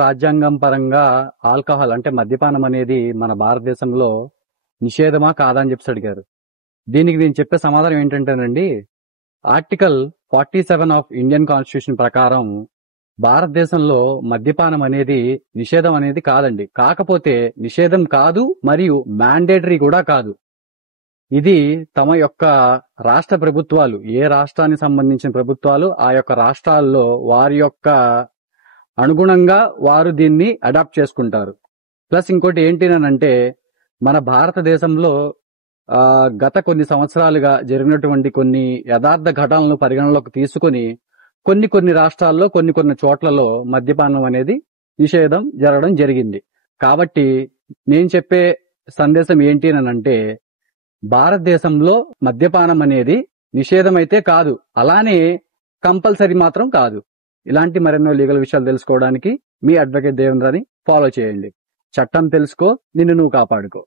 రాజ్యాంగం పరంగా ఆల్కహాల్ అంటే మద్యపానం అనేది మన భారతదేశంలో నిషేధమా కాదా అని చెప్పి అడిగారు. దీనికి నేను చెప్పే సమాధానం ఏంటంటేనండి, ఆర్టికల్ 47 ఆఫ్ ఇండియన్ కాన్స్టిట్యూషన్ ప్రకారం భారతదేశంలో మద్యపానం అనేది నిషేధం అనేది కాదండి. కాకపోతే నిషేధం కాదు మరియు మ్యాండేటరీ కూడా కాదు. ఇది తమ యొక్క రాష్ట్ర ప్రభుత్వాలు, ఏ రాష్ట్రానికి సంబంధించిన ప్రభుత్వాలు ఆ యొక్క రాష్ట్రాల్లో వారి యొక్క అనుగుణంగా వారు దీన్ని అడాప్ట్ చేసుకుంటారు. ప్లస్ ఇంకోటి ఏంటినంటే, మన భారతదేశంలో గత కొన్ని సంవత్సరాలుగా జరిగినటువంటి కొన్ని యథార్థ ఘటనలను పరిగణలోకి తీసుకొని కొన్ని రాష్ట్రాల్లో కొన్ని చోట్లలో మద్యపానం అనేది నిషేధం జరగడం జరిగింది. కాబట్టి నేను చెప్పే సందేశం ఏంటి అంటే, భారతదేశంలో మద్యపానం అనేది నిషేధం అయితే కాదు, అలానే కంపల్సరీ మాత్రం కాదు. ఇలాంటి మరెన్నో లీగల్ విషయాలు తెలుసుకోవడానికి మీ అడ్వకేట్ దేవేంద్రని ఫాలో చేయండి. చట్టం తెలుసుకో, నిన్ను నువ్వు కాపాడుకో.